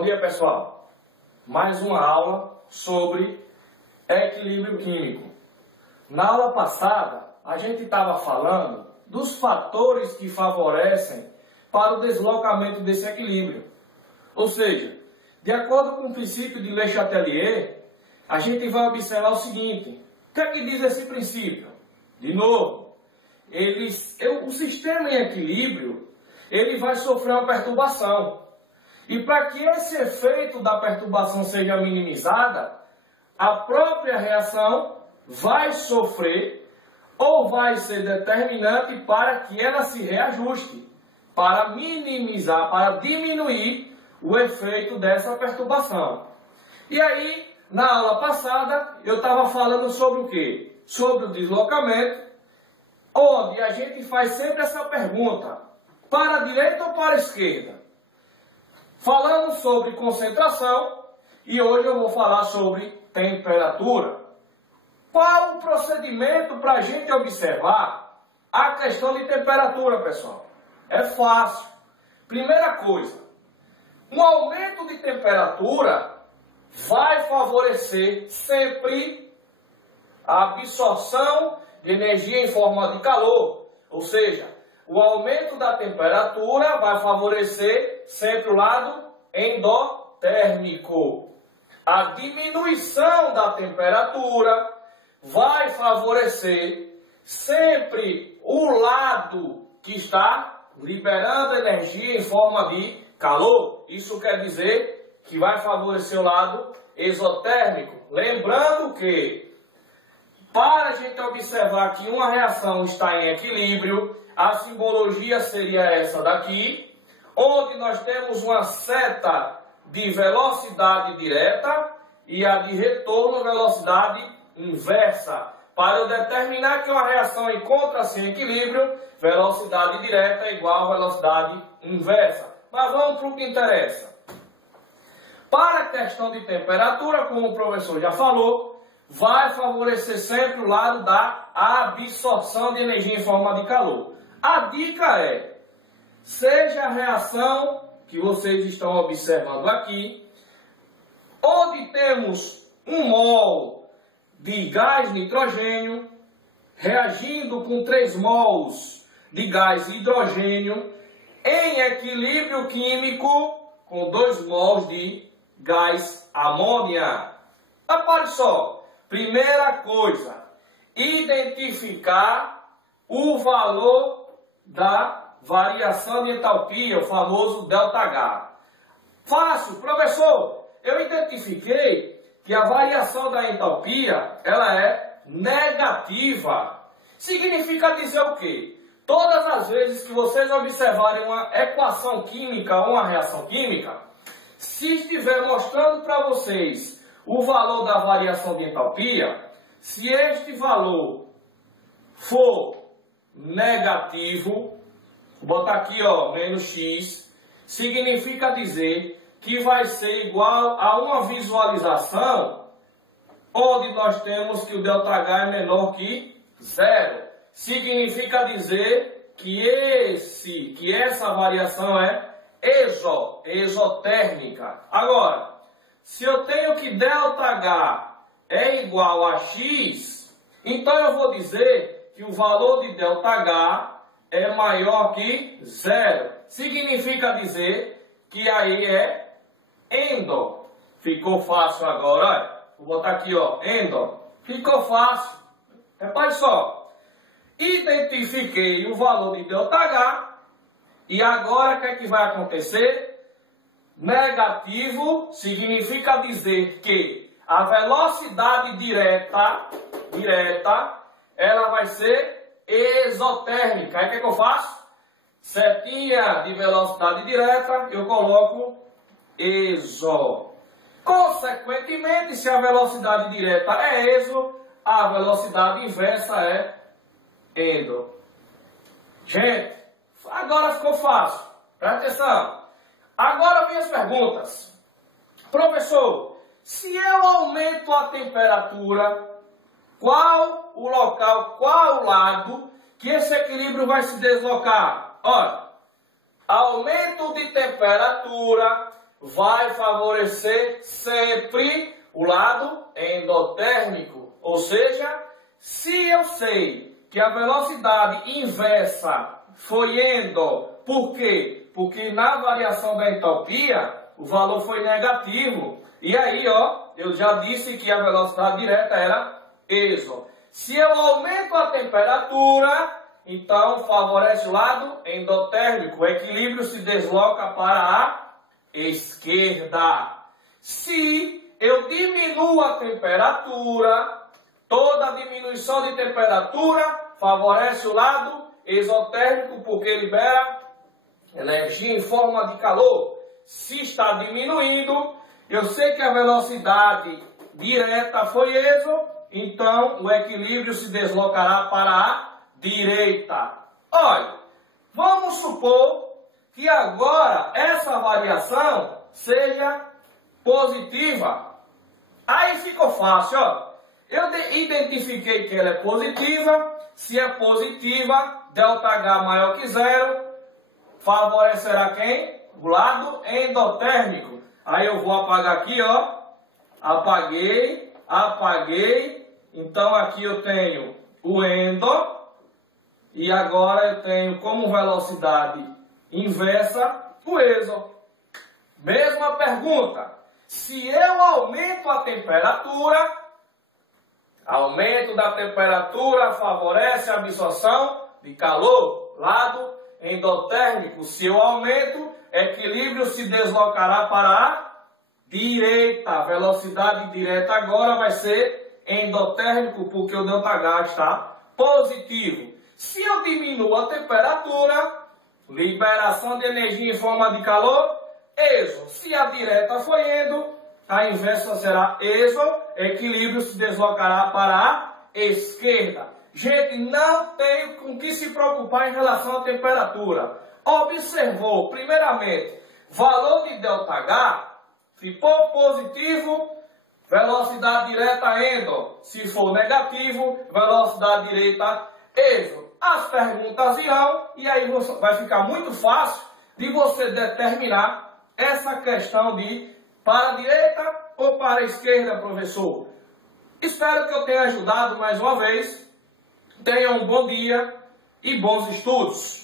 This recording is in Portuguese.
Bom dia, pessoal. Mais uma aula sobre equilíbrio químico. Na aula passada, a gente estava falando dos fatores que favorecem para o deslocamento desse equilíbrio. Ou seja, de acordo com o princípio de Le Chatelier, a gente vai observar o seguinte: o que é que diz esse princípio? De novo, o sistema em equilíbrio ele vai sofrer uma perturbação. E para que esse efeito da perturbação seja minimizada, a própria reação vai sofrer ou vai ser determinante para que ela se reajuste, para minimizar, para diminuir o efeito dessa perturbação. E aí, na aula passada, eu estava falando sobre o quê? Sobre o deslocamento, onde a gente faz sempre essa pergunta: para a direita ou para a esquerda? Falamos sobre concentração e hoje eu vou falar sobre temperatura. Qual o procedimento para a gente observar a questão de temperatura, pessoal? É fácil. Primeira coisa, um aumento de temperatura vai favorecer sempre a absorção de energia em forma de calor. Ou seja, o aumento da temperatura vai favorecer sempre o lado endotérmico. A diminuição da temperatura vai favorecer sempre o lado que está liberando energia em forma de calor. Isso quer dizer que vai favorecer o lado exotérmico. Lembrando que, para a gente observar que uma reação está em equilíbrio, a simbologia seria essa daqui, onde nós temos uma seta de velocidade direta e a de retorno velocidade inversa. Para eu determinar que uma reação encontra-se em equilíbrio, velocidade direta é igual a velocidade inversa. Mas vamos para o que interessa. Para a questão de temperatura, como o professor já falou, vai favorecer sempre o lado da absorção de energia em forma de calor. A dica é: seja a reação que vocês estão observando aqui, onde temos um mol de gás nitrogênio reagindo com 3 mols de gás hidrogênio em equilíbrio químico com 2 mols de gás amônia. Repare só, primeira coisa, identificar o valor da variação de entalpia, o famoso ΔH. Fácil, professor, eu identifiquei que a variação da entalpia, ela é negativa. Significa dizer o quê? Todas as vezes que vocês observarem uma equação química ou uma reação química, se estiver mostrando para vocês o valor da variação de entalpia, se este valor for negativo, vou botar aqui, ó, menos x, significa dizer que vai ser igual a uma visualização onde nós temos que o ΔH é menor que 0. Significa dizer que essa variação é exotérmica. Agora, se eu tenho que ΔH é igual a x, então eu vou dizer que o valor de ΔH é maior que 0. Significa dizer que aí é endo. Ficou fácil agora, olha. Vou botar aqui, ó, endo. Ficou fácil. Repare só. Identifiquei o valor de ΔH. E agora o que é que vai acontecer? Negativo significa dizer que a velocidade direta, ela vai ser exotérmica. Aí o que é que eu faço? Setinha de velocidade direta, eu coloco exo. Consequentemente, se a velocidade direta é exo, a velocidade inversa é endo. Gente, agora ficou fácil. Presta atenção. Agora vem as perguntas. Professor, se eu aumento a temperatura, qual o local, qual o lado que esse equilíbrio vai se deslocar? Olha, aumento de temperatura vai favorecer sempre o lado endotérmico. Ou seja, se eu sei que a velocidade inversa foi endo, por quê? Porque na variação da entropia, o valor foi negativo. E aí, ó, eu já disse que a velocidade direta era ESO. Se eu aumento a temperatura, então favorece o lado endotérmico. O equilíbrio se desloca para a esquerda. Se eu diminuo a temperatura, toda diminuição de temperatura favorece o lado exotérmico, porque libera energia em forma de calor. Se está diminuindo, eu sei que a velocidade direta foi ESO, então o equilíbrio se deslocará para a direita. Olha, vamos supor que agora essa variação seja positiva. Aí ficou fácil, ó. Eu identifiquei que ela é positiva. Se é positiva, ΔH maior que zero, favorecerá quem? O lado endotérmico. Aí eu vou apagar aqui, ó. Apaguei, apaguei. Então aqui eu tenho o endo. E agora eu tenho como velocidade inversa o ESO. Mesma pergunta. Se eu aumento a temperatura, aumento da temperatura favorece a absorção de calor, lado endotérmico. Se eu aumento, equilíbrio se deslocará para a direita. A velocidade direta agora vai ser endotérmico, porque o ΔH está positivo. Se eu diminuo a temperatura, liberação de energia em forma de calor, ESO. Se a direta foi endo, a inversa será ESO, equilíbrio se deslocará para a esquerda. Gente, não tem com que se preocupar em relação à temperatura. Observou, primeiramente, valor de ΔH, se for positivo, velocidade direta endo. Se for negativo, velocidade direta ESO. As perguntas irão, e aí vai ficar muito fácil de você determinar essa questão de para a direita ou para a esquerda, professor. Espero que eu tenha ajudado mais uma vez. Tenham um bom dia e bons estudos.